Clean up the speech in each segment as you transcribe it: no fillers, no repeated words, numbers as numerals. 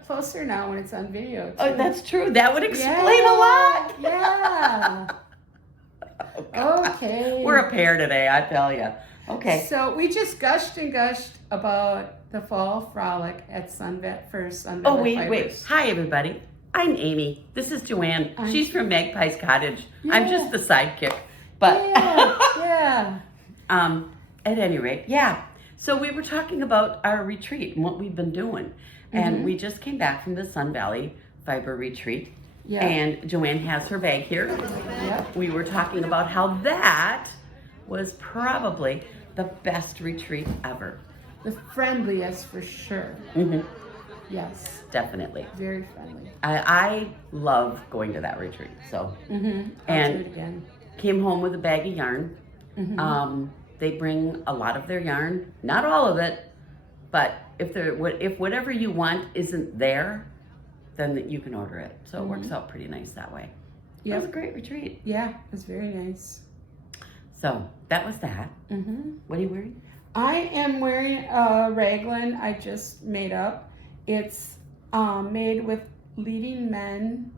look closer now when it's on video. Too. Oh, that's true. That would explain a lot. Yeah. Oh, okay. We're a pair today, I tell you. Okay. So we just gushed and gushed about the fall frolic at Sun Valley Fibers. Wait. Hi, everybody. I'm Amy. This is Joanne. She's from Magpies Cottage. Yeah. I'm just the sidekick. But yeah. At any rate, yeah. So we were talking about our retreat and what we've been doing. And we just came back from the Sun Valley Fiber Retreat. Yeah. And Joanne has her bag here. Yep. We were talking about how that was probably the best retreat ever. The friendliest for sure. Yes. Definitely. Very friendly. I love going to that retreat. So. I'll do it again. Came home with a bag of yarn. They bring a lot of their yarn, not all of it, but if whatever you want isn't there, then you can order it. So it works out pretty nice that way. It was a great retreat. Yeah, it was very nice. So that was that. What are you wearing? I am wearing a Raglin I just made up. It's made with Leading Men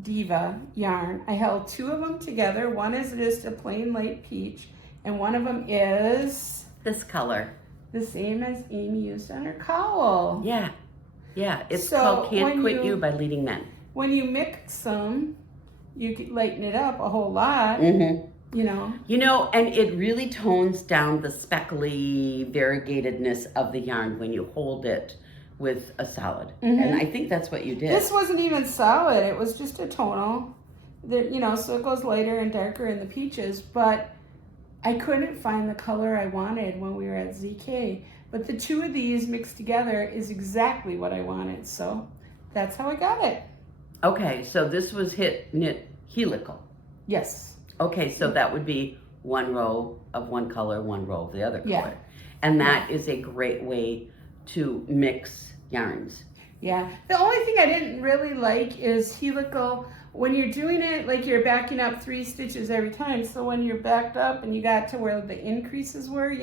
Diva yarn. I held two of them together. One is just a plain light peach, and one of them is this color. The same as Amy used on her cowl. Yeah. It's called Can't Quit You by Leading Men. When you mix them, you can lighten it up a whole lot. You know, and it really tones down the speckly variegatedness of the yarn when you hold it with a solid. And I think that's what you did. This wasn't even solid. It was just a tonal. So it goes lighter and darker in the peaches, but I couldn't find the color I wanted when we were at ZK. But the two of these mixed together is exactly what I wanted. So that's how I got it. Okay, so this was knit helical. Yes. Okay, so that would be one row of one color, one row of the other color. And that is a great way to mix yarns. Yeah. The only thing I didn't really like is helical. When you're doing it, like you're backing up 3 stitches every time. So when you're backed up and you got to where the increases were,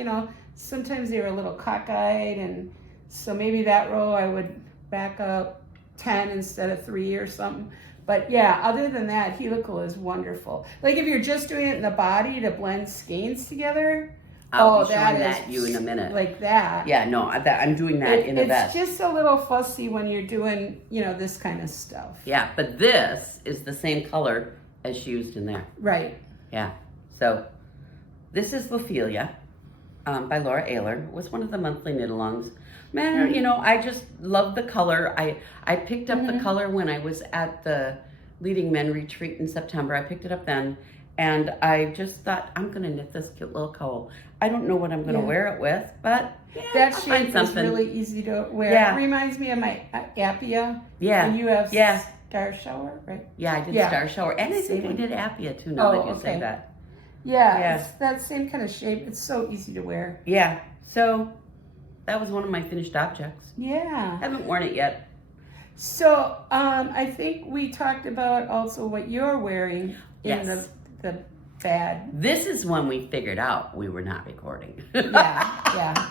sometimes they were a little cockeyed. And so maybe that row I would back up 10 instead of 3 or something. But yeah, other than that, helical is wonderful. Like if you're just doing it in the body to blend skeins together. I'll be showing that you in a minute. Like that. Yeah, no, I'm doing that in a vest. It's just a little fussy when you're doing, this kind of stuff. Yeah, but this is the same color as she used in there. Right. Yeah. So this is Lophelia by Laura Ayler. It was one of the monthly knit-alongs. Man, I just love the color. I picked up the color when I was at the Leading Men retreat in September. I picked it up then. And I just thought, I'm going to knit this cute little cowl. I don't know what I'm going to wear it with, but that shape is really easy to wear. Yeah. It reminds me of my Appia. Yeah. And you have Star Shower, right? Yeah, I did Star Shower. And I think we did Appia too, now that you say that. Yeah, it's that same kind of shape. It's so easy to wear. Yeah, so that was one of my finished objects. Yeah. Haven't worn it yet. So I think we talked about also what you're wearing in the bad. This is when we figured out we were not recording. Yeah.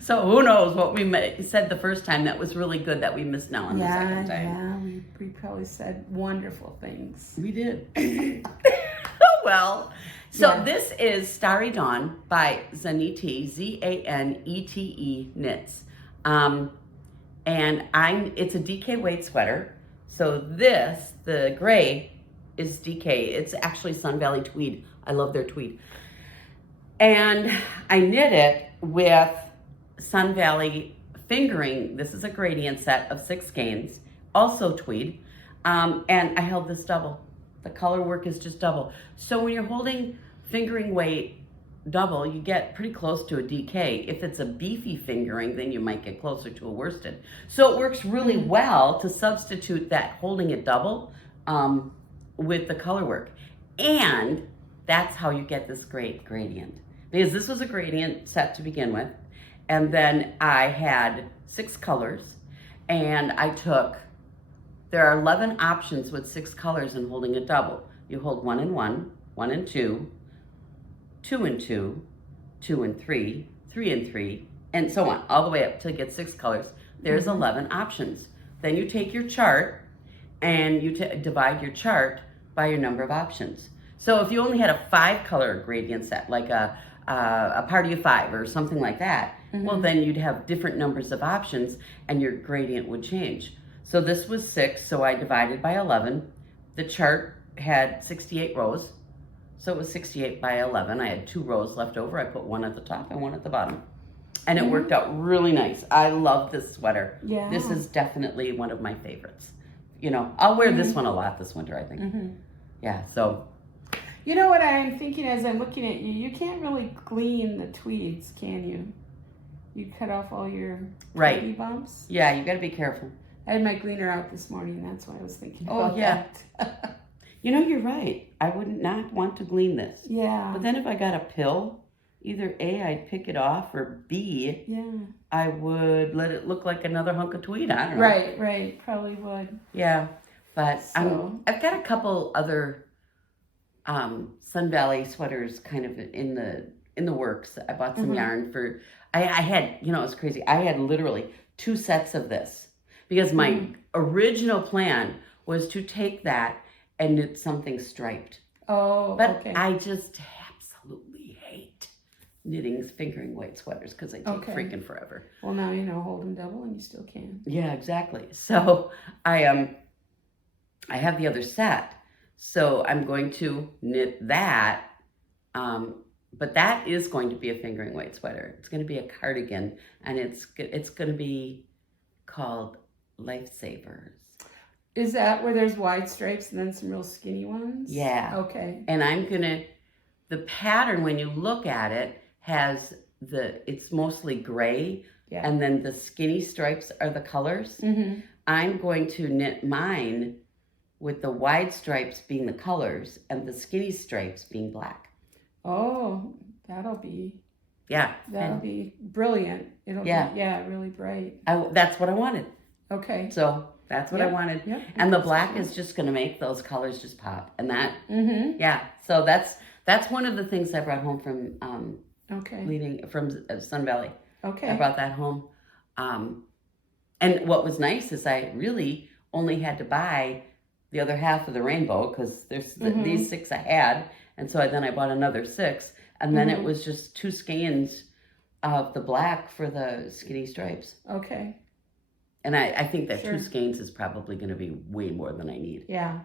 So who knows what we said the first time that was really good that we missed now on the second time. Yeah, we probably said wonderful things. We did. Oh well. So this is Starry Dawn by Zanete, Zanete Knits. And it's a DK weight sweater. So this, the gray, is DK. It's actually Sun Valley tweed. I love their tweed. And I knit it with Sun Valley fingering. This is a gradient set of 6 skeins, also tweed. And I held this double. The color work is just double. So when you're holding fingering weight double, you get pretty close to a DK. If it's a beefy fingering, then you might get closer to a worsted. So it works really well to substitute that holding it double with the color work. And that's how you get this great gradient. Because this was a gradient set to begin with. And then I had 6 colors. And there are 11 options with 6 colors in holding a double. You hold 1 and 1, 1 and 2, 2 and 2, 2 and 3, 3 and 3, and so on, all the way up till you get 6 colors. There's 11 options then you take your chart and you divide your chart by your number of options. So if you only had a 5-color gradient set, like a party of 5 or something like that, well, then you'd have different numbers of options and your gradient would change. So this was 6, so I divided by 11. The chart had 68 rows, so it was 68 by 11. I had 2 rows left over. I put one at the top and one at the bottom. And it worked out really nice. I love this sweater. Yeah. This is definitely one of my favorites. You know, I'll wear this one a lot this winter, I think. Yeah, so. You know what I'm thinking as I'm looking at you? You can't really glean the tweeds, can you? You cut off all your tweedy bumps. Yeah, you got to be careful. I had my gleaner out this morning. That's why I was thinking about that. You know, you're right. I would not want to glean this. Yeah. But then if I got a pill, either A, I'd pick it off, or B, I would let it look like another hunk of tweed. I don't know. Right. Probably would. Yeah. But So. I've got a couple other Sun Valley sweaters kind of in the works. I bought some yarn for, I had, you know, it was crazy. I had literally 2 sets of this because my original plan was to take that and knit something striped. Oh, but okay. I just absolutely hate knitting fingering weight sweaters because they take freaking forever. Well, now you know, hold them double and you still can. Yeah, exactly. So I have the other set. So I'm going to knit that, but that is going to be a fingering weight sweater. It's going to be a cardigan, and it's going to be called Lifesavers. Is that where there's wide stripes and then some real skinny ones? Yeah. Okay. And the pattern when you look at it it's mostly gray, and then the skinny stripes are the colors. I'm going to knit mine with the wide stripes being the colors and the skinny stripes being black. Oh, that'll be brilliant. It'll be really bright. That's what I wanted. Okay. So that's what I wanted. Yep. And the black is just going to make those colors just pop. And that, so that's one of the things I brought home from from Sun Valley. Okay. I brought that home. And what was nice is I really only had to buy the other half of the rainbow because there's these 6 I had. And so then I bought another 6. And then it was just 2 skeins of the black for the skinny stripes. Okay. And I think that 2 skeins is probably going to be way more than I need. Yeah.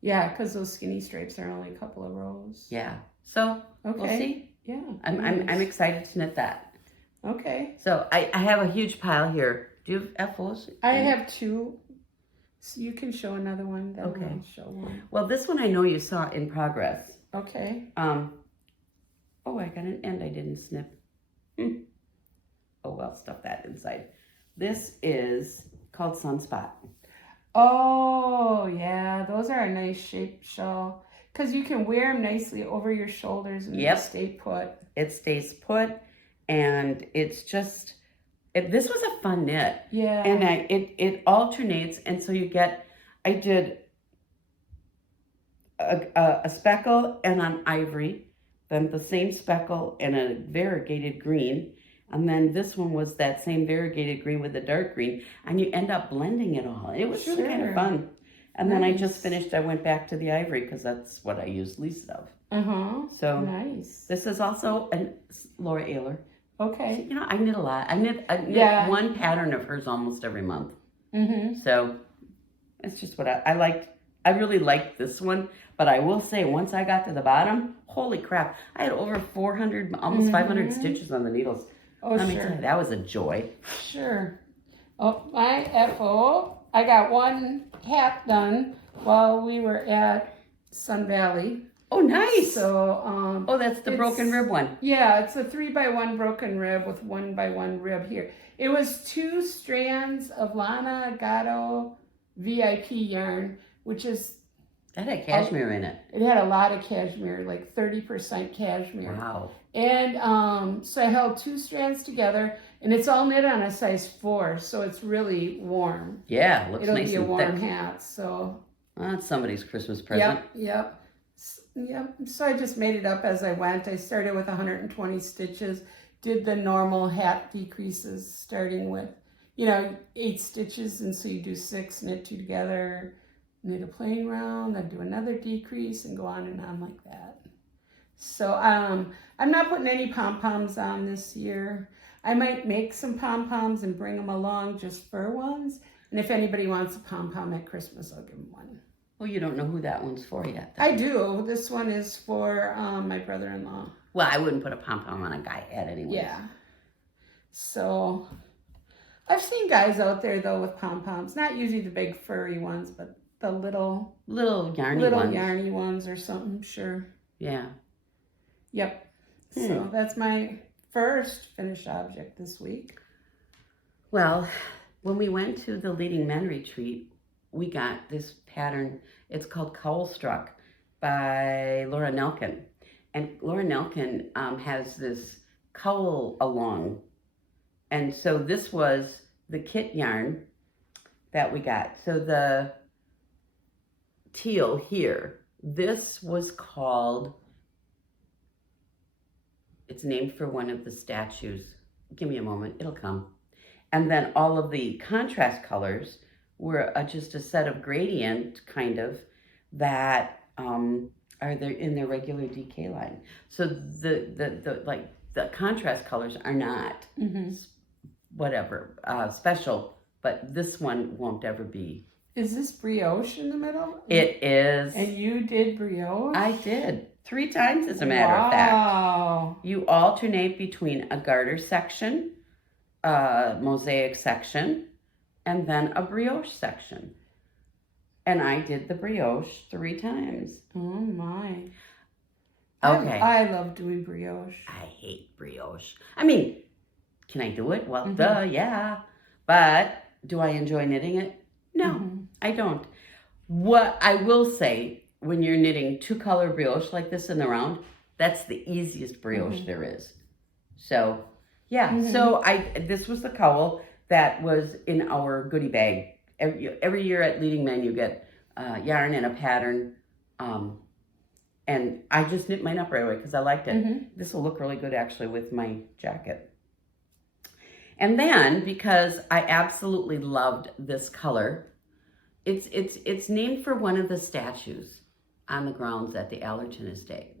Yeah, because those skinny stripes are only a couple of rows. Yeah. So we'll see. Yeah. I'm excited to knit that. Okay. So I have a huge pile here. Do you have FOs? I have 2. So you can show another one. Then I'll show one. Well, this one I know you saw in progress. Okay. Oh, I got an end I didn't snip. Oh, well, stuff that inside. This is called Sunspot. Oh, yeah. Those are a nice shaped shawl. Because you can wear them nicely over your shoulders and they stay put. It stays put. And it's just, this was a fun knit. Yeah. And it alternates. And so you get, I did a speckle and an ivory, then the same speckle and a variegated green. And then this one was that same variegated green with the dark green. And you end up blending it all. It was really kind of fun. And then I just finished, I went back to the ivory because that's what I used least of. So nice. This is also a Laura Ayler. Okay. You know, I knit a lot. I knit one pattern of hers almost every month. So it's just what I liked. I really liked this one. But I will say, once I got to the bottom, holy crap. I had over 400, almost 500 stitches on the needles. Oh, Let me tell you, that was a joy. Sure. Oh, my FO, I got one hat done while we were at Sun Valley. Oh, nice. So, that's the broken rib one. Yeah, it's a 3x1 broken rib with 1x1 rib here. It was 2 strands of Lana Gatto VIP yarn, which is... That had cashmere in it. It had a lot of cashmere, like 30% cashmere. Wow. And so I held 2 strands together, and it's all knit on a size 4, so it's really warm. Yeah, looks It'll nice be a and warm thick. hat, so. Well, that's somebody's Christmas present. Yep. So I just made it up as I went. I started with 120 stitches, did the normal hat decreases, starting with, 8 stitches, and so you do 6, knit 2 together, knit a plain round, then do another decrease, and go on and on like that. So I'm not putting any pom-poms on this year. I might make some pom-poms and bring them along, just fur ones. And if anybody wants a pom-pom at Christmas, I'll give them one. Well, you don't know who that one's for yet, though. I do. This one is for my brother-in-law. Well, I wouldn't put a pom-pom on a guy head anyway. Yeah. So I've seen guys out there, though, with pom-poms. Not usually the big furry ones, but the little yarny ones or something, sure. Yeah. Yep. So that's my first finished object this week. Well, when we went to the Leading Men retreat, we got this pattern. It's called Cowl Struck by Laura Nelkin. And Laura Nelkin has this cowl along. And so this was the kit yarn that we got. So the teal here, this was called, it's named for one of the statues. Give me a moment, it'll come. And then all of the contrast colors were just a set of gradient, kind of, that are there in their regular DK line. So the contrast colors are not special, but this one won't ever be. Is this brioche in the middle? It is. And you did brioche? I did. 3 times, as a matter of fact. You alternate between a garter section, a mosaic section, and then a brioche section. And I did the brioche 3 times. Oh my. Okay. I love doing brioche. I hate brioche. I mean, can I do it? Well, duh, yeah. But do I enjoy knitting it? No, I don't. What I will say, when you're knitting 2-color brioche like this in the round, that's the easiest brioche there is. So, yeah. So this was the cowl that was in our goodie bag. Every year at Leading Men, you get yarn and a pattern. And I just knit mine up right away because I liked it. This will look really good, actually, with my jacket. And then, because I absolutely loved this color, it's named for one of the statues on the grounds at the Allerton Estate.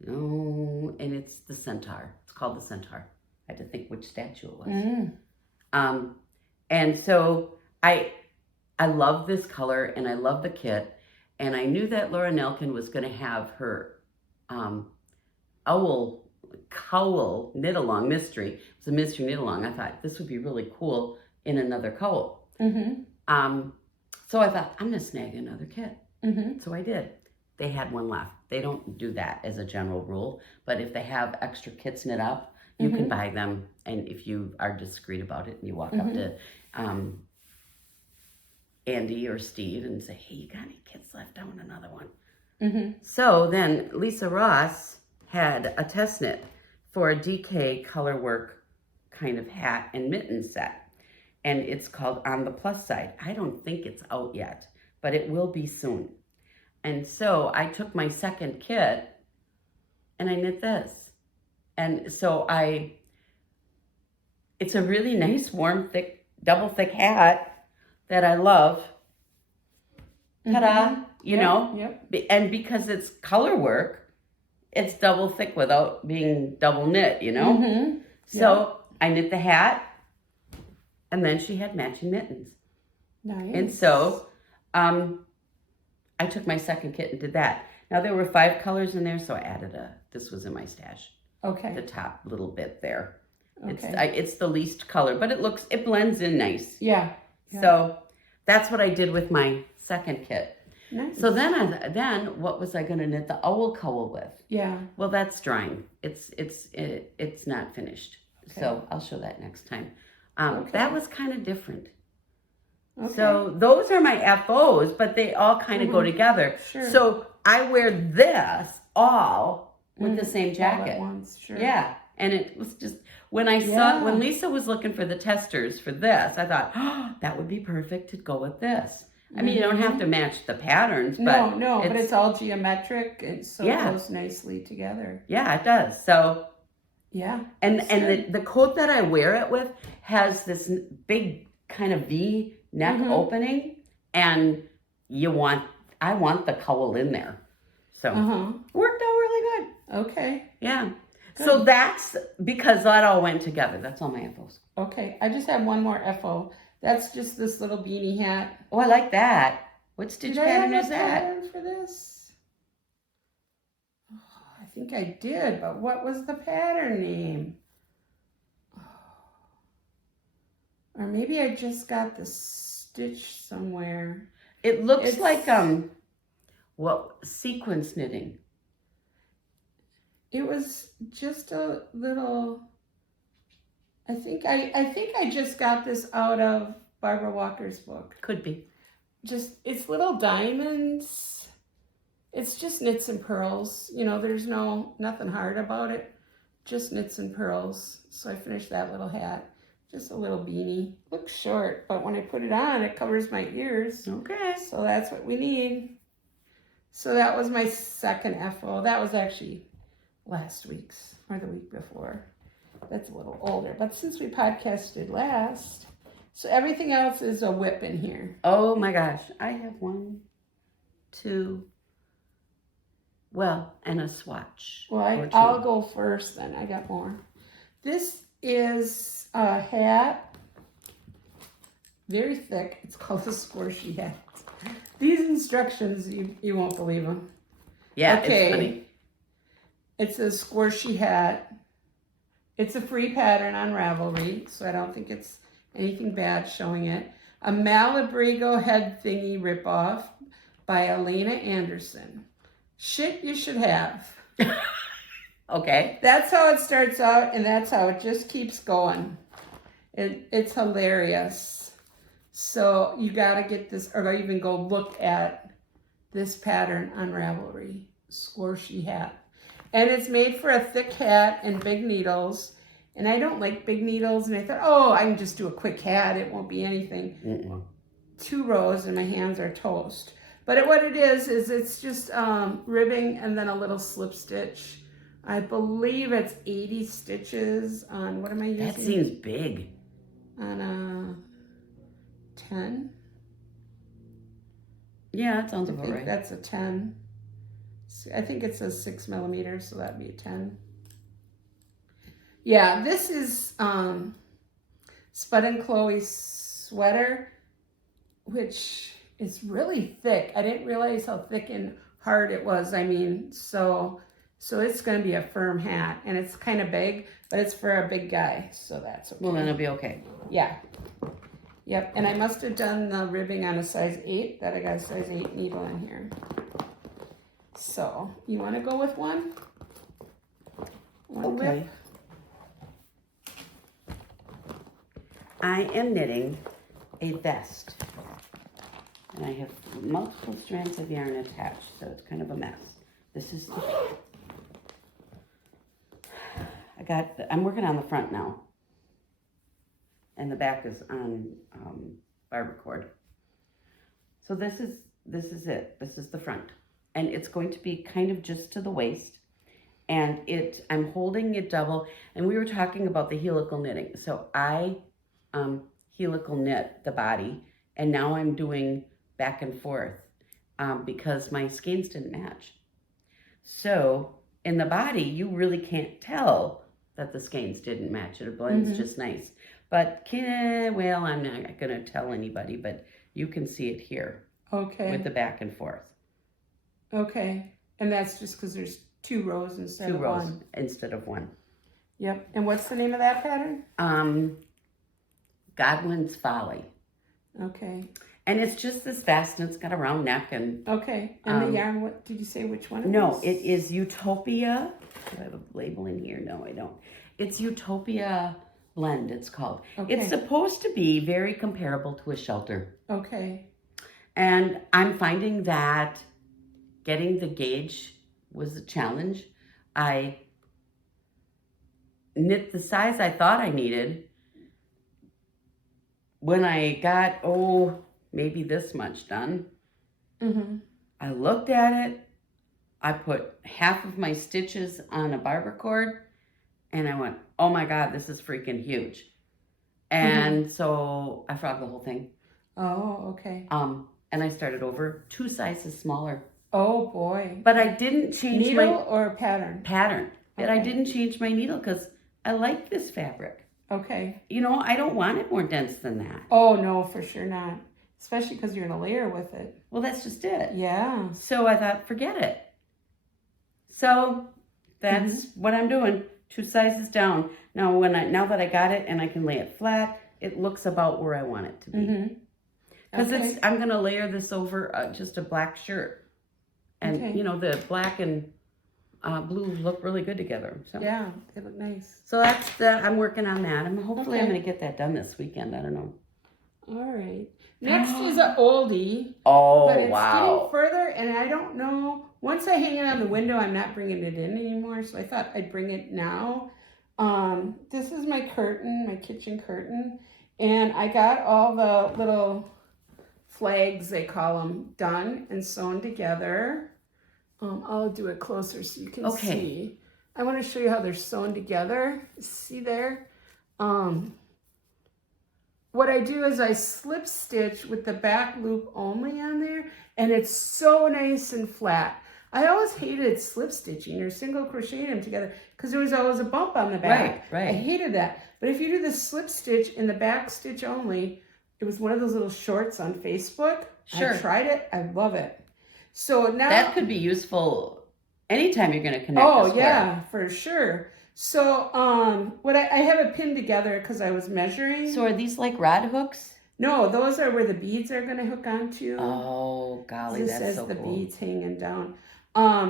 And it's the centaur. It's called the centaur. I had to think which statue it was. And so I love this color, and I love the kit, and I knew that Laura Nelkin was going to have her cowl knit along mystery. It's a mystery knit along. I thought this would be really cool in another cowl. So I thought, I'm going to snag another kit. So I did. They had one left. They don't do that as a general rule, but if they have extra kits knit up, you can buy them. And if you are discreet about it and you walk up to Andy or Steve and say, hey, you got any kits left? I want another one. So then Lisa Ross had a test knit for a DK color work kind of hat and mitten set. And it's called On the Plus Side. I don't think it's out yet, but it will be soon. And so I took my second kit and I knit this. And so it's a really nice, warm, thick, double thick hat that I love. Ta-da, you know? And because it's color work, it's double thick without being double knit, you know? So I knit the hat, and then she had matching mittens. Nice. And so I took my second kit and did that. Now there were 5 colors in there, so I added this was in my stash. Okay. The top little bit there. Okay. It's the least color, but it blends in nice. Yeah. So that's what I did with my second kit. Nice. So then what was I going to knit the owl cowl with? Yeah. Well, that's drying. It's not finished. Okay. So I'll show that next time. That was kind of different. Okay. So those are my FOs, but they all kind of go together. Sure. So I wear this all with the same jacket. All at once. Sure. Yeah. And it was just, when Lisa was looking for the testers for this, I thought, that would be perfect to go with this. I mean, you don't have to match the patterns, but but it's all geometric, and so it goes nicely together. Yeah, it does. So, Yeah. And that's and good. the coat that I wear it with has this big kind of V neck opening, and I want the cowl in there. So it worked out really good. Okay. Yeah. Good. So that's because that all went together. That's all my FOs. Okay. I just have one more FO. That's just this little beanie hat. Oh, I like that. What stitch Did pattern I have is a that? pattern for this? Oh, I think I did, but what was the pattern name? Or maybe I just got the stitch somewhere. It looks like sequence knitting. It was just a little. I think I just got this out of Barbara Walker's book. Could be. It's little diamonds. It's just knits and pearls. You know, there's nothing hard about it. Just knits and pearls. So I finished that little hat. Just a little beanie. Looks short, but when I put it on, it covers my ears. Okay. So that's what we need. So that was my second FO. That was actually last week's or the week before. That's a little older. But since we podcasted last, so everything else is a whip in here. Oh my gosh. I have 1, 2, and a swatch. Well, I'll go first then. I got more. This is a hat. Very thick. It's called a squishy hat. These instructions, you won't believe them. Yeah, Okay. It's funny. It's a squishy hat. It's a free pattern on Ravelry, so I don't think it's anything bad showing it. A Malabrigo head thingy ripoff by Elena Anderson. Shit you should have. Okay. That's how it starts out, and that's how it just keeps going. It's hilarious. So you got to get this, or even go look at this pattern on Ravelry. Squishy hat. And it's made for a thick hat and big needles. And I don't like big needles. And I thought, oh, I can just do a quick hat. It won't be anything. 2 rows and my hands are toast. But what it is it's just ribbing and then a little slip stitch. I believe it's 80 stitches on, what am I using? That seems big. On a 10. Yeah, that sounds about I think right. that's a 10. I think it says 6 millimeters, so that'd be a 10. Yeah, this is Spud and Chloe's sweater, which is really thick. I didn't realize how thick and hard it was. I mean, so it's going to be a firm hat, and it's kind of big, but it's for a big guy, so that's okay. Well, then it'll be okay. Yeah. Yep, and I must have done the ribbing on a size 8, that I got a size 8 needle in here. So, you want to go with one? One Okay. whip? I am knitting a vest. And I have multiple strands of yarn attached, so it's kind of a mess. This is... I'm working on the front now. And the back is on barber cord. So this is it. This is the front. And it's going to be kind of just to the waist. And I'm holding it double. And we were talking about the helical knitting. So I helical knit the body. And now I'm doing back and forth because my skeins didn't match. So in the body, you really can't tell that the skeins didn't match. It blends just nice. But, well, I'm not going to tell anybody, but you can see it here. Okay. With the back and forth. Okay. And that's just because there's 2 rows instead of 1. 2 rows instead of 1. Yep. And what's the name of that pattern? Godwins Folly. Okay. And it's just this vest, and it's got a round neck. And okay. And the yarn, what did you say which one it no, was? it is Utopia. Do I have a label in here? No, I don't. It's Utopia Blend, it's called. Okay. It's supposed to be very comparable to a shelter. Okay. And I'm finding that getting the gauge was a challenge. I knit the size I thought I needed. When I got, maybe this much done, I looked at it. I put half of my stitches on a barber cord, And I went, oh my God, this is freaking huge. And so I frogged the whole thing. Oh, okay. And I started over 2 sizes smaller. Oh boy. But I didn't change needle or pattern? Pattern. But Okay. I didn't change my needle because I like this fabric. Okay. You know, I don't want it more dense than that. Oh no, for sure not. Especially because you're gonna layer with it. Well, that's just it. Yeah. So I thought, forget it. So that's what I'm doing. 2 sizes down. Now now that I got it and I can lay it flat, it looks about where I want it to be. Because I'm gonna layer this over just a black shirt, and you know the black and blue look really good together. So yeah, they look nice. So I'm working on that. Hopefully I'm gonna get that done this weekend. I don't know. All right. Next is an oldie. Oh, but it's wow. getting further, and I don't know. Once I hang it on the window, I'm not bringing it in anymore, so I thought I'd bring it now. This is my curtain, my kitchen curtain, and I got all the little flags, they call them, done and sewn together. I'll do it closer so you can see. I want to show you how they're sewn together. See there? What I do is I slip stitch with the back loop only on there, and it's so nice and flat. I always hated slip stitching or single crocheting them together because there was always a bump on the back. Right. I hated that. But if you do the slip stitch in the back stitch only, it was one of those little shorts on Facebook. Sure. I tried it. I love it. So now that could be useful anytime you're going to connect. Oh yeah, for sure. So I have it pinned together because I was measuring. So are these like rod hooks? No, those are where the beads are going to hook onto. Oh golly, this that's says so the cool. beads hanging down.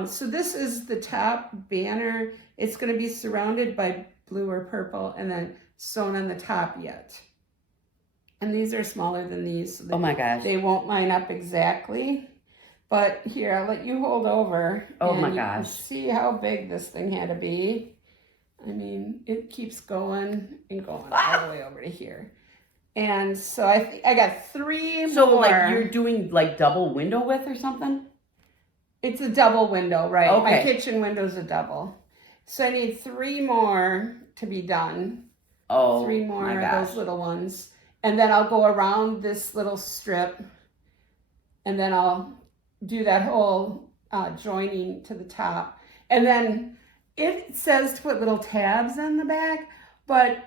So this is the top banner. It's going to be surrounded by blue or purple and then sewn on the top yet. And these are smaller than these. So oh my gosh. They won't line up exactly. But here, I'll let you hold over. Oh and my you gosh. can see how big this thing had to be. I mean, it keeps going and going all the way over to here. And so I got 3 so more. Like you're doing like double window width or something? It's a double window, right? Okay. My kitchen window's a double. So I need 3 more to be done. Oh, 3 more my of gosh. those little ones. And then I'll go around this little strip. And then I'll do that whole joining to the top. And then it says to put little tabs on the back, but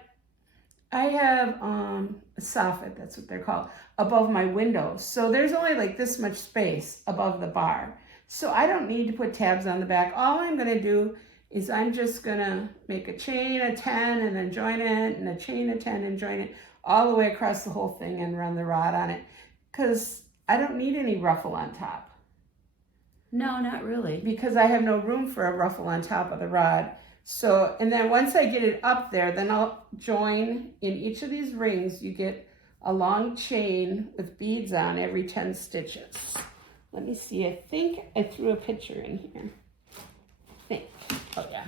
I have a soffit, that's what they're called, above my window. So there's only like this much space above the bar. So I don't need to put tabs on the back. All I'm gonna do is I'm just gonna make a chain of 10 and then join it, and a chain of 10 and join it all the way across the whole thing and run the rod on it. Because I don't need any ruffle on top. No, not really. Because I have no room for a ruffle on top of the rod. So, and then once I get it up there, then I'll join in each of these rings. You get a long chain with beads on every 10 stitches. Let me see. I think I threw a picture in here. I think. Oh, yeah.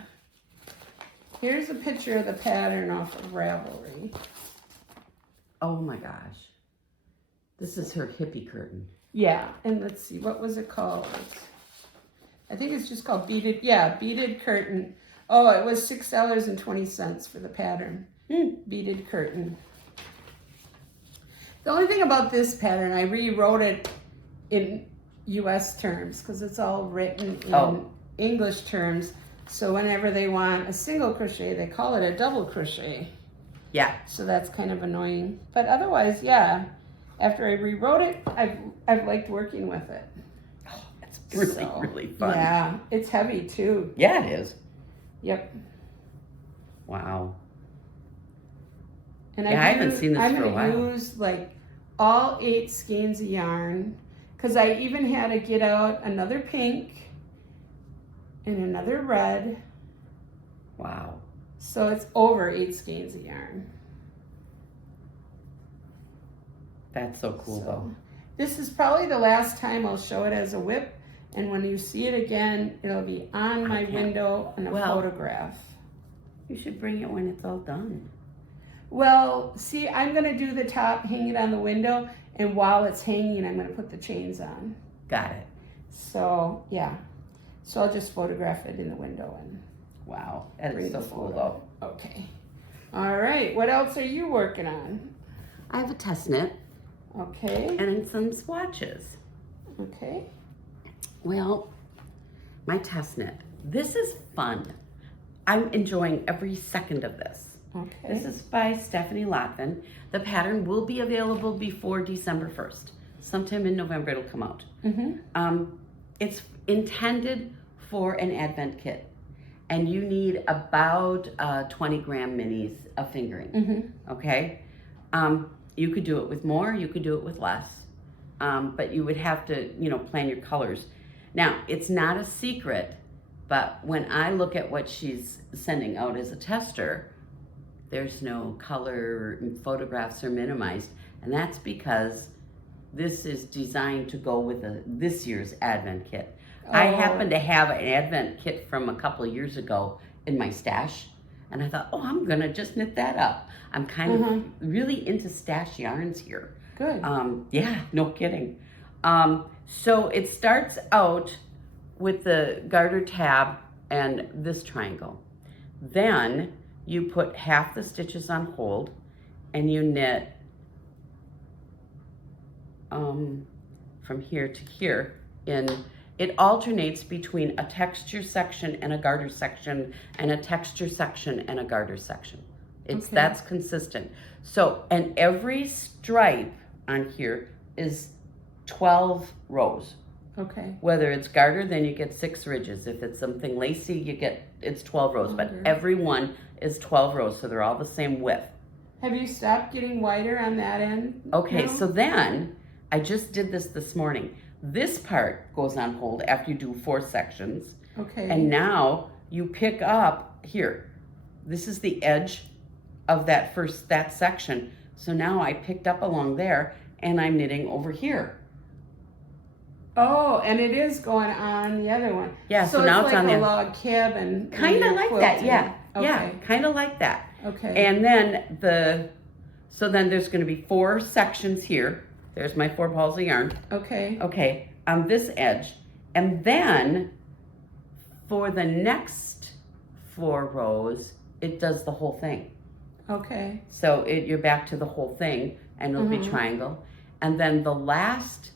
Here's a picture of the pattern off of Ravelry. Oh my gosh. This is her hippie curtain. Yeah, and let's see, what was it called? I think it's just called Beaded Curtain. Oh, it was $6.20 for the pattern. Beaded Curtain. The only thing about this pattern, I rewrote it in U.S. terms because it's all written in English terms. So whenever they want a single crochet, they call it a double crochet. Yeah. So that's kind of annoying. But otherwise, yeah. After I rewrote it, I've liked working with it. Oh, that's really fun. Yeah, it's heavy too. Yeah, it is. Yep. Wow. And I haven't seen this for a while. I'm gonna use like all 8 skeins of yarn because I even had to get out another pink and another red. Wow. So it's over 8 skeins of yarn. That's so cool though. This is probably the last time I'll show it as a whip, and when you see it again, it'll be on my window in a photograph. You should bring it when it's all done. Well, see, I'm gonna do the top, hang it on the window, and while it's hanging, I'm gonna put the chains on. Got it. So, yeah. So I'll just photograph it in the window and wow, that bring is so the cool photo. though. Okay. All right. What else are you working on? I have a test knit Okay. and some swatches. Okay. Well, my test knit. This is fun. I'm enjoying every second of this. Okay. This is by Stephanie Lotvin. The pattern will be available before December 1st. Sometime in November it'll come out. It's intended for an Advent kit. And you need about 20 gram minis of fingering, okay? You could do it with more, you could do it with less. But you would have to, plan your colors. Now, it's not a secret, but when I look at what she's sending out as a tester, there's no color photographs are minimized. And that's because this is designed to go with this year's Advent kit. I happen to have an Advent kit from a couple of years ago in my stash. And I thought, I'm going to just knit that up. I'm kind of really into stash yarns here. Good. Yeah, no kidding. So it starts out with the garter tab and this triangle. Then you put half the stitches on hold and you knit from here to here. It alternates between a texture section and a garter section and a texture section and a garter section. That's consistent. So, and every stripe on here is 12 rows. Okay. Whether it's garter, then you get 6 ridges. If it's something lacy, it's 12 rows. But every one is 12 rows, so they're all the same width. Have you stopped getting wider on that end? Okay, now? so then I just did this morning. This part goes on hold after you do 4 sections. Okay. And now you pick up here. This is the edge of that section. So now I picked up along there and I'm knitting over here. Oh, and it is going on the other one. Yeah, so now it's like on a the log cabin. kind of like that, quilting. yeah. Okay. Yeah, kind of like that. Okay. And then there's going to be 4 sections here. There's my 4 balls of yarn. Okay. Okay, on this edge. And then for the next 4 rows, it does the whole thing. Okay. So you're back to the whole thing, and it'll be triangle. And then the last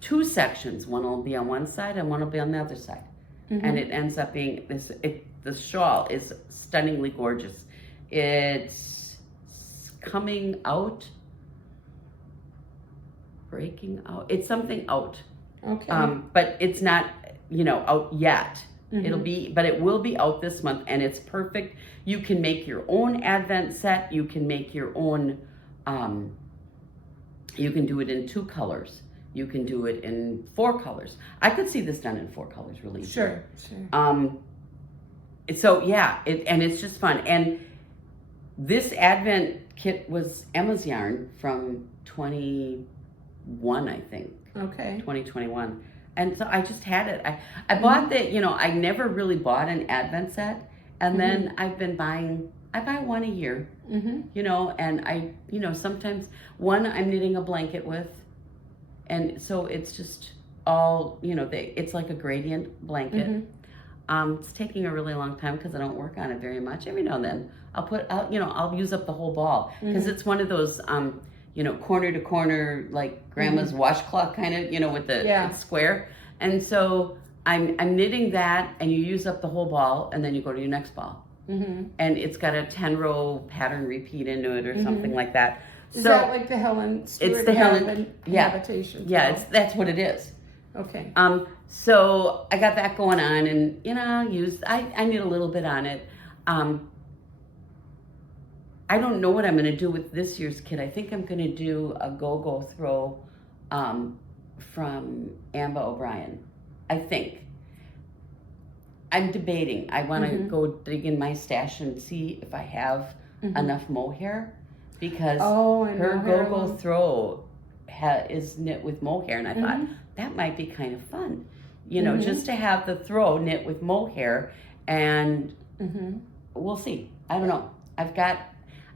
2 sections, one will be on one side and one will be on the other side. And it ends up being the shawl is stunningly gorgeous. It's coming out, breaking out. It's something out. Okay. But it's not, out yet. But it will be out this month, and it's perfect. You can make your own Advent set. You can make your own, you can do it in 2 colors. You can do it in 4 colors. I could see this done in 4 colors really easily. Sure. So yeah, and it's just fun. And this Advent kit was Emma's yarn from 21, I think. Okay. 2021. And so I just had it. I bought I never really bought an Advent set. And then I buy one a year, and I, sometimes one I'm knitting a blanket with. And so it's just all, it's like a gradient blanket. It's taking a really long time because I don't work on it very much. Every now and then I'll use up the whole ball because it's one of those, corner to corner, like grandma's washcloth kind of, with the it's square. And so I'm knitting that, and you use up the whole ball, and then you go to your next ball. And it's got a 10-row pattern repeat into it or something like that. Is that like the Helen Stewart it's the habitation? Yeah, that's what it is. Okay. So I got that going on, and I knit a little bit on it. I don't know what I'm going to do with this year's kit. I think I'm going to do a go-go throw from Amba O'Brien. I think. I'm debating. I want to go dig in my stash and see if I have enough mohair, because her go-go throw is knit with mohair, and I thought that might be kind of fun, just to have the throw knit with mohair, and we'll see. I don't know.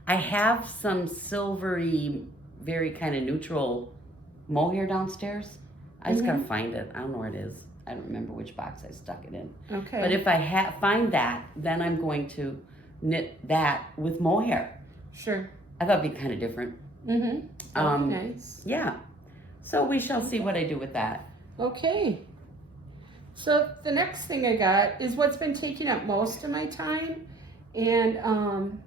I have some silvery, very kind of neutral mohair downstairs. I just gotta find it. I don't know where it is. I don't remember which box I stuck it in. Okay. But if I find that, then I'm going to knit that with mohair. Sure. I thought it'd be kind of different. Nice. Yeah. So we shall see what I do with that. Okay. So the next thing I got is what's been taking up most of my time, and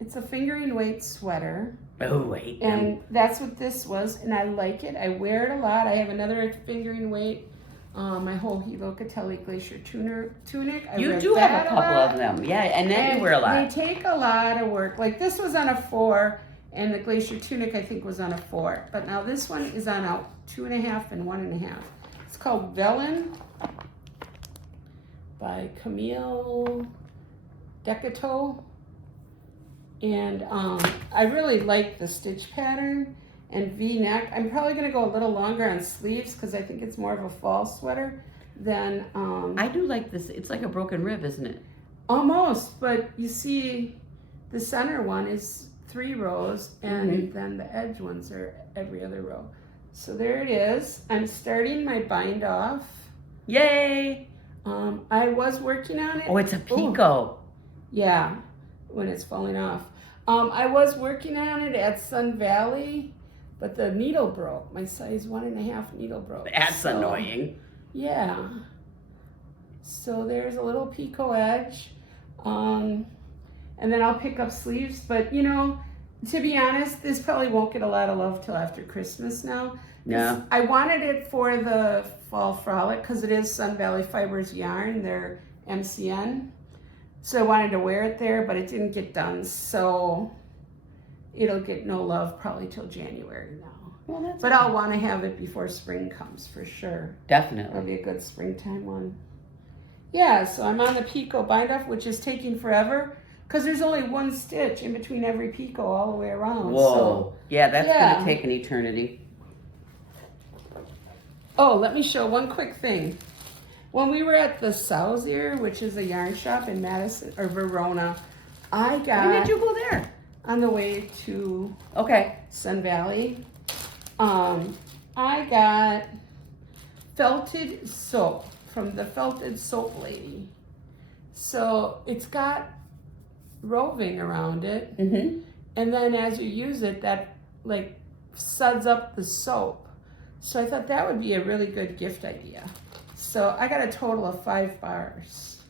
it's a fingering weight sweater. Oh, wait. And that's what this was, and I like it. I wear it a lot. I have another fingering weight, my whole Helocatelli Glacier tunic. You do have a couple of them, yeah, and then you wear a lot. They take a lot of work. Like this was on a 4, and the Glacier tunic I think was on a 4. But now this one is on a 2.5 and 1.5. It's called Vellin by Camille Decato. And I really like the stitch pattern and V-neck. I'm probably going to go a little longer on sleeves because I think it's more of a fall sweater than... I do like this. It's like a broken rib, isn't it? Almost, but you see the center one is 3 rows and then the edge ones are every other row. So there it is. I'm starting my bind off. Yay! I was working on it. Oh, it's a picot. Yeah, when it's falling off. I was working on it at Sun Valley, but the needle broke. My size 1.5 needle broke. That's annoying. Yeah. So there's a little picot edge. And then I'll pick up sleeves. But, you know, to be honest, this probably won't get a lot of love till after Christmas now. No. I wanted it for the Fall Frolic because it is Sun Valley Fibers yarn. They're MCN. So I wanted to wear it there, but it didn't get done. So it'll get no love probably till January now. Well, but I'll want to have it before spring comes for sure. Definitely. It'll be a good springtime one. Yeah, so I'm on the picot bind off, which is taking forever because there's only 1 stitch in between every picot all the way around. Whoa. So, yeah, that's going to take an eternity. Oh, let me show one quick thing. When we were at the Sauzier, which is a yarn shop in Madison or Verona, I got... When did you go there? On the way to Sun Valley. I got felted soap from the Felted Soap Lady. So it's got roving around it. And then as you use it, that like suds up the soap. So I thought that would be a really good gift idea. So I got a total of 5 bars.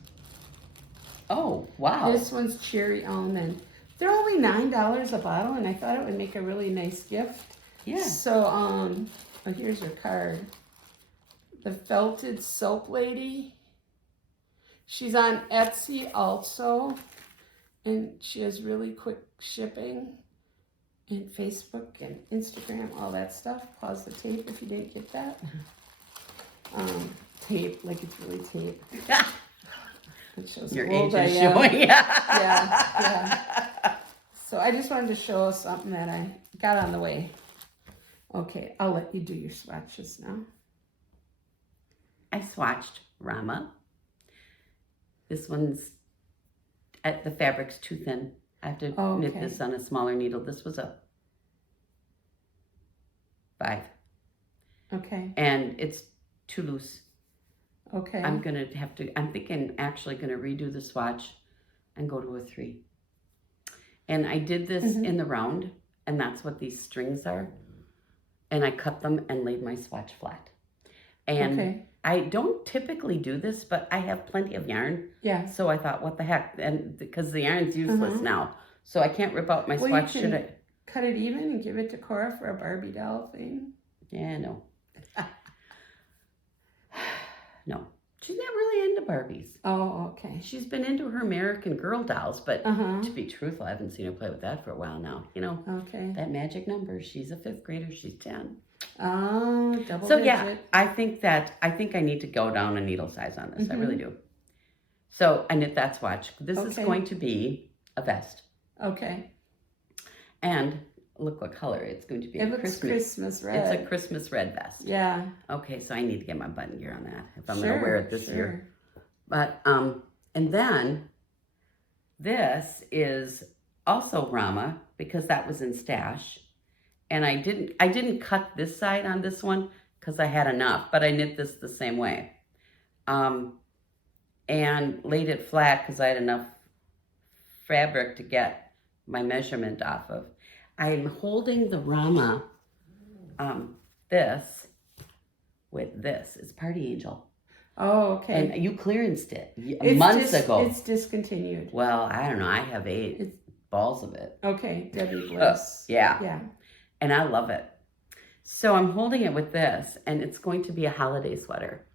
Oh, wow. This one's cherry almond. They're only $9 a bottle, and I thought it would make a really nice gift. Yeah. So, oh, here's her card. The Felted Soap Lady. She's on Etsy also, and she has really quick shipping. And Facebook and Instagram, all that stuff. Pause the tape if you didn't get that. Tape, like it's really tape. It shows Your how old age I is am. showing. Yeah. So I just wanted to show something that I got on the way. Okay, I'll let you do your swatches now. I swatched Rama. This one's, the fabric's too thin. I have to knit this on a smaller needle. This was a 5. Okay. And it's too loose. Okay. I'm thinking actually gonna redo the swatch and go to a 3. And I did this in the round, and that's what these strings are. And I cut them and laid my swatch flat. And I don't typically do this, but I have plenty of yarn. Yeah. So I thought, what the heck? And because the yarn's useless now. So I can't rip out my swatch. You can cut it even and give it to Cora for a Barbie doll thing. Yeah, no. No. She's not really into Barbies. Oh, okay. She's been into her American Girl dolls, but to be truthful, I haven't seen her play with that for a while now. You know, that magic number. She's a 5th grader. She's 10. Oh, double so digit. yeah, I think I need to go down a needle size on this. I really do. So I knit that swatch. This is going to be a vest. Okay. And look what color it's going to be. It looks Christmas red. It's a Christmas red vest. Yeah. Okay, so I need to get my button gear on that if I'm going to wear it this year. But and then this is also Rama because that was in stash. And I didn't cut this side on this one because I had enough, but I knit this the same way. And laid it flat because I had enough fabric to get my measurement off of. I'm holding the Rama, this with this. It's Party Angel. Oh, okay. And you clearanced it months ago. It's discontinued. Well, I don't know. I have 8 balls of it. Okay, Debbie Bliss. Yeah. Yeah. And I love it. So I'm holding it with this, and it's going to be a holiday sweater.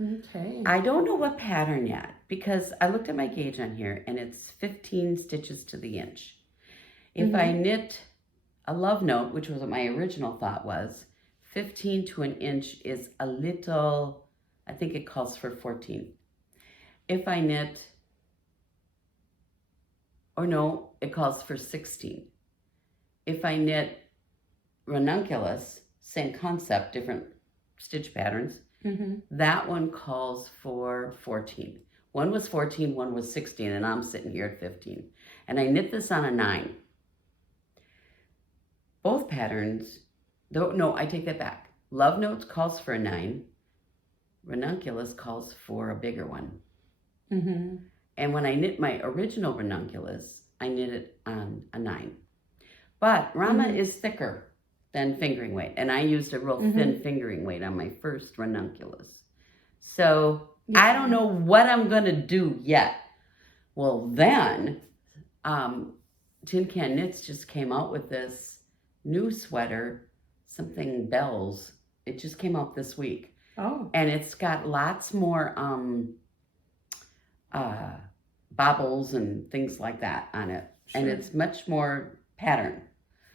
Okay. I don't know what pattern yet, because I looked at my gauge on here, and it's 15 stitches to the inch. If I knit a love note, which was what my original thought was, 15 to an inch is a little, I think it calls for 14. If I knit, or no, it calls for 16. If I knit ranunculus, same concept, different stitch patterns, that one calls for 14. One was 14, one was 16, and I'm sitting here at 15. And I knit this on a 9. Both patterns, no, I take that back. Love Notes calls for a 9. Ranunculus calls for a bigger one. And when I knit my original ranunculus, I knit it on a 9. But Rama is thicker than fingering weight, and I used a real thin fingering weight on my first ranunculus. So I don't know what I'm going to do yet. Well, then Tin Can Knits just came out with this new sweater, something Bells. It just came out this week. Oh. And it's got lots more bobbles and things like that on it. Sure. And it's much more pattern.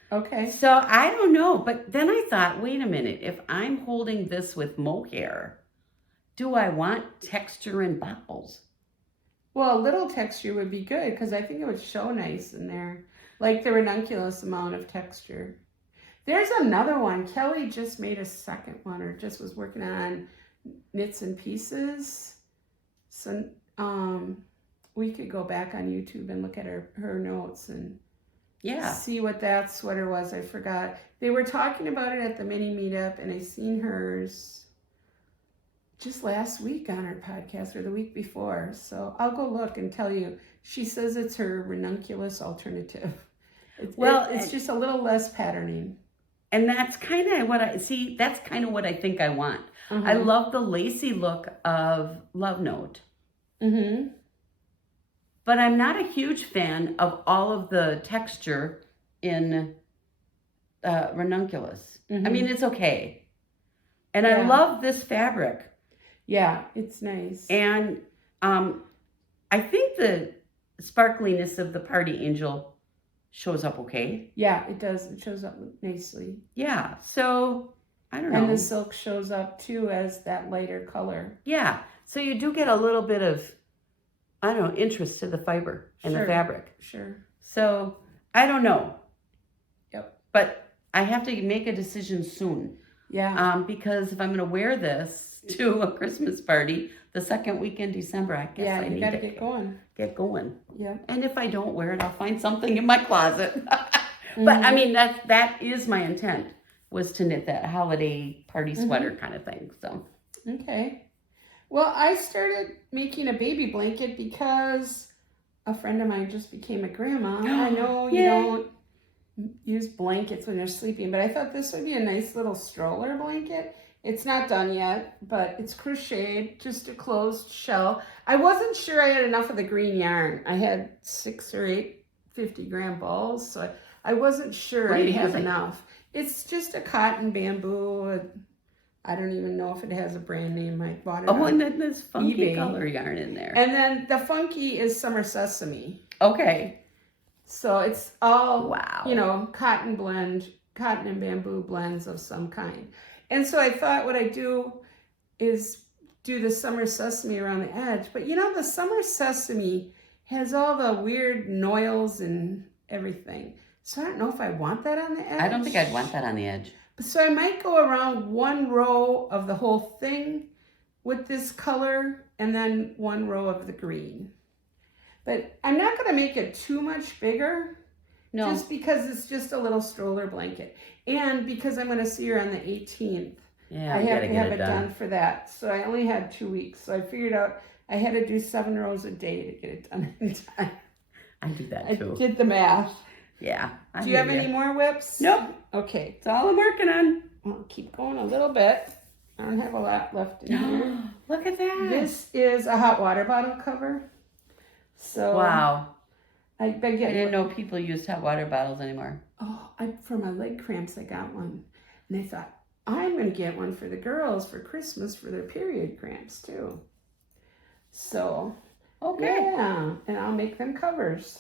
Okay. So I don't know, but then I thought, wait a minute, if I'm holding this with mohair, do I want texture and bobbles? Well, a little texture would be good because I think it would show nice in there. Like the ranunculus amount of texture. There's another one. Kelly just made a second one, or just was working on knits and pieces. So we could go back on YouTube and look at her notes and see what that sweater was. I forgot. They were talking about it at the mini meetup, and I seen hers just last week on her podcast, or the week before. So I'll go look and tell you. She says it's her ranunculus alternative. It's just a little less patterning. And that's kind of what that's kind of what I think I want. I love the lacy look of Love Note. But I'm not a huge fan of all of the texture in ranunculus. I mean, it's okay. And I love this fabric. Yeah, it's nice. And I think the sparkliness of the Party Angel shows up okay. Yeah, it does. It shows up nicely. Yeah, so I don't know. And the silk shows up too as that lighter color. Yeah, so you do get a little bit of, I don't know, interest to the fiber and the fabric. Sure. So I don't know. Yep. But I have to make a decision soon. Yeah. Because if I'm going to wear this to a Christmas party the second week in December, I guess I need to get going. Get going. Yeah. And if I don't wear it, I'll find something in my closet. But I mean, that is my intent, was to knit that holiday party sweater kind of thing. So. Okay. Well, I started making a baby blanket because a friend of mine just became a grandma. I know you don't use blankets when they're sleeping, but I thought this would be a nice little stroller blanket. It's not done yet, but it's crocheted, just a closed shell. I wasn't sure I had enough of the green yarn. I had 6 or 8 50-gram balls, so I wasn't sure I'd have enough. It's just a cotton bamboo. I don't even know if it has a brand name. I bought it and then there's funky eBay. Color yarn in there. And then the funky is Summer Sesame. Okay. So it's all, cotton and bamboo blends of some kind. And so I thought what I do is do the Summer Sesame around the edge. But the Summer Sesame has all the weird noils and everything. So I don't know if I want that on the edge. I don't think I'd want that on the edge. So I might go around one row of the whole thing with this color and then one row of the green. But I'm not going to make it too much bigger. No. Just because it's just a little stroller blanket. And because I'm going to see her on the 18th. Yeah, I have to have it done for that. So I only had 2 weeks. So I figured out I had to do 7 rows a day to get it done in time. I do that I too. did the math. Yeah. Do you have any more whips? Nope. Okay. It's all I'm working on. I'll keep going a little bit. I don't have a lot left in here. Look at that. This is a hot water bottle cover. So Wow. I didn't know people used hot water bottles anymore. Oh, for my leg cramps, I got one. And I thought, I'm going to get one for the girls for Christmas for their period cramps too. So, Okay. yeah, and I'll make them covers.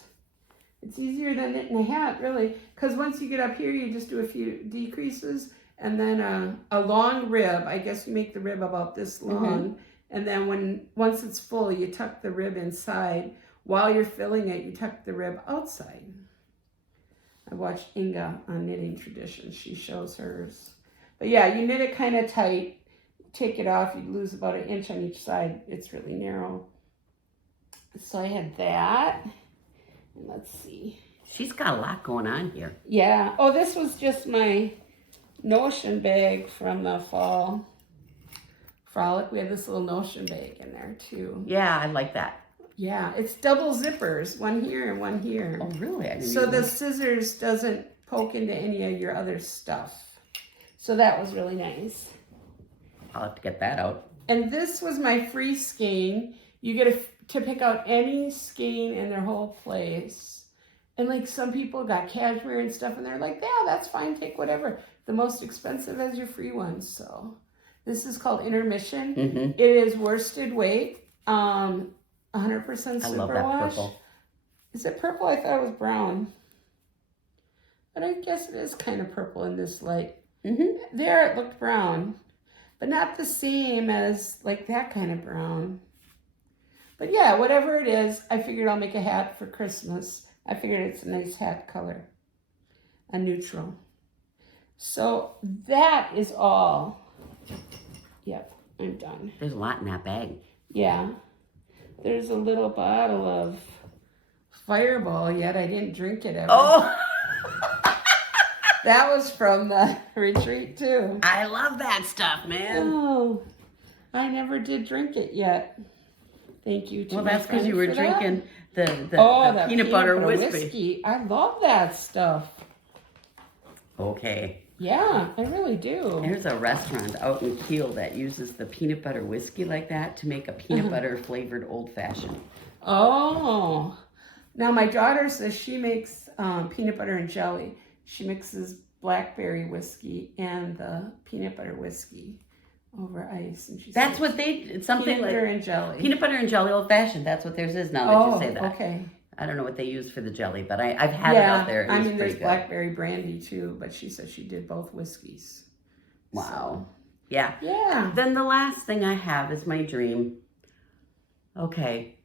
It's easier than knitting a hat, really, because once you get up here, you just do a few decreases, and then a long rib. I guess you make the rib about this long, and then once it's full, you tuck the rib inside. While you're filling it, you tuck the rib outside. I watched Inga on Knitting Traditions. She shows hers. But yeah, you knit it kind of tight. Take it off, you'd lose about 1 inch on each side. It's really narrow. So I had that. And let's see. She's got a lot going on here. Yeah. Oh, this was just my Notion bag from the fall frolic. We had this little Notion bag in there too. Yeah, I like that. Yeah, it's double zippers, one here and one here. Oh, really? So the scissors doesn't poke into any of your other stuff. So that was really nice. I'll have to get that out. And this was my free skein. You get to pick out any skein in their whole place. And like some people got cashmere and stuff and they're like, yeah, that's fine, take whatever. The most expensive as your free one. So this is called Intermission. It is worsted weight, 100% superwash. I love that purple. Is it purple? I thought it was brown. But I guess it is kind of purple in this light. There it looked brown. But not the same as like that kind of brown. But yeah, whatever it is, I figured I'll make a hat for Christmas. I figured it's a nice hat color. A neutral. So that is all. Yep, I'm done. There's a lot in that bag. Yeah. There's a little bottle of Fireball, yet I didn't drink it ever. Oh! That was from the retreat too. I love that stuff, man. Oh, I never did drink it yet. Thank you. Well, that's because you were drinking the peanut butter whiskey. I love that stuff. Okay. Yeah, I really do. There's a restaurant out in Kiel that uses the peanut butter whiskey like that to make a peanut butter flavored old fashioned. Oh, now my daughter says she makes peanut butter and jelly. She mixes blackberry whiskey and the peanut butter whiskey over ice, and she that's what it's something peanut butter and jelly. Peanut butter and jelly old fashioned. That's what theirs is now that you say that. Okay. I don't know what they use for the jelly, but I've had it out there. I mean, there's blackberry brandy too, but she said she did both whiskeys. Wow. So, yeah. Yeah. Then the last thing I have is my dream. Okay.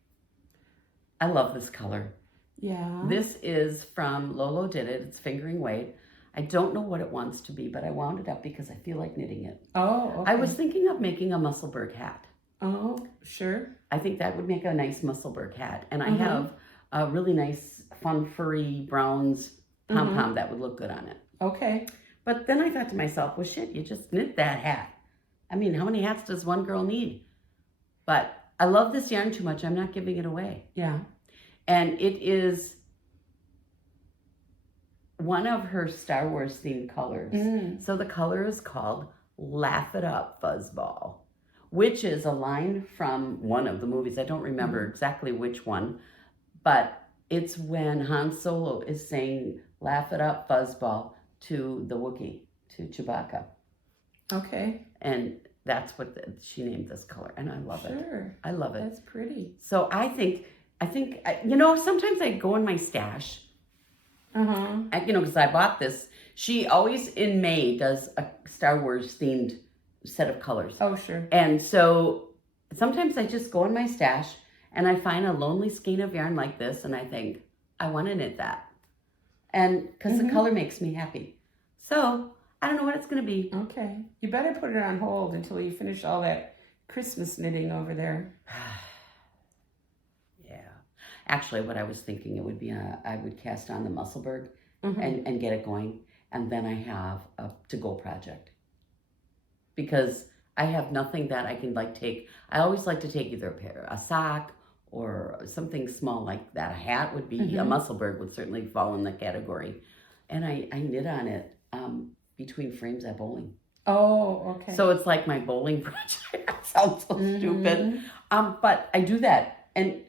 I love this color. Yeah. This is from Lolo Did It. It's fingering weight. I don't know what it wants to be, but I wound it up because I feel like knitting it. Oh, okay. I was thinking of making a Musselburgh hat. Oh, sure. I think that would make a nice Musselburgh hat. And I have a really nice, fun, furry browns pom-pom that would look good on it. Okay. But then I thought to myself, well, shit, you just knit that hat. I mean, how many hats does one girl need? But I love this yarn too much. I'm not giving it away. Yeah. And it is one of her Star Wars themed colors. So the color is called Laugh It Up Fuzzball, which is a line from one of the movies. I don't remember exactly which one, but it's when Han Solo is saying Laugh It Up Fuzzball to the Wookiee, to Chewbacca. Okay. And that's what she named this color, and I love it. Sure. I love it. That's pretty. So I think, you know, sometimes I go in my stash, you know, because I bought this. She always in May does a Star Wars themed set of colors. Oh, sure. And so sometimes I just go in my stash and I find a lonely skein of yarn like this, and I think, I want to knit that. And because the color makes me happy. So I don't know what it's going to be. Okay. You better put it on hold until you finish all that Christmas knitting over there. Yeah. Actually, what I was thinking, it would be, I would cast on the Musselburgh and get it going. And then I have a to-go project. Because I have nothing that I can like take. I always like to take either a sock or something small like that. A hat would be, a musselburg would certainly fall in the category. And I knit on it between frames at bowling. Oh, okay. So it's like my bowling project. That sounds so stupid. But I do that. And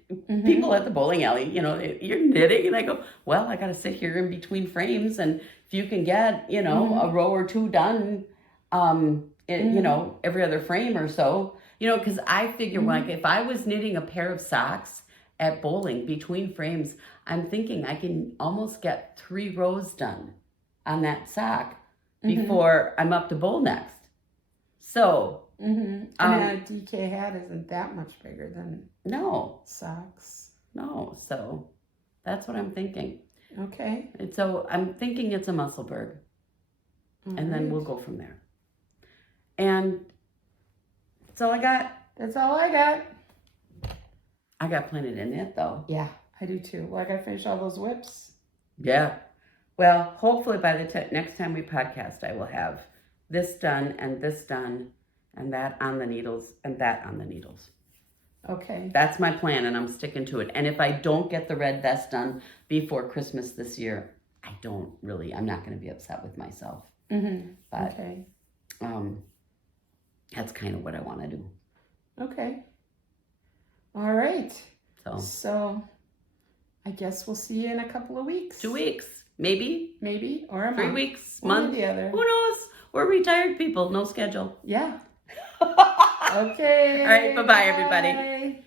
people at the bowling alley, you know, you're knitting. And I go, well, I got to sit here in between frames. And if you can get, you know, a row or two done, you know, every other frame or so, you know, because I figure like if I was knitting a pair of socks at bowling between frames, I'm thinking I can almost get 3 rows done on that sock before I'm up to bowl next. So, and a DK hat isn't that much bigger than socks. No, so that's what I'm thinking. Okay. And so I'm thinking it's a musselburg, and then we'll go from there. And that's all I got. That's all I got. I got plenty to knit though. Yeah, I do too. Well, I got to finish all those whips. Yeah. Well, hopefully by the next time we podcast, I will have this done and this done and that on the needles and that on the needles. Okay. That's my plan, and I'm sticking to it. And if I don't get the red vest done before Christmas this year, I'm not going to be upset with myself. But okay. That's kind of what I want to do. Okay. All right. So I guess we'll see you in a couple of weeks. 2 weeks, maybe, or a month. 3 weeks, One or month. the other. Who knows? We're retired people, no schedule. Yeah. Okay. All right, bye-bye, everybody. Bye.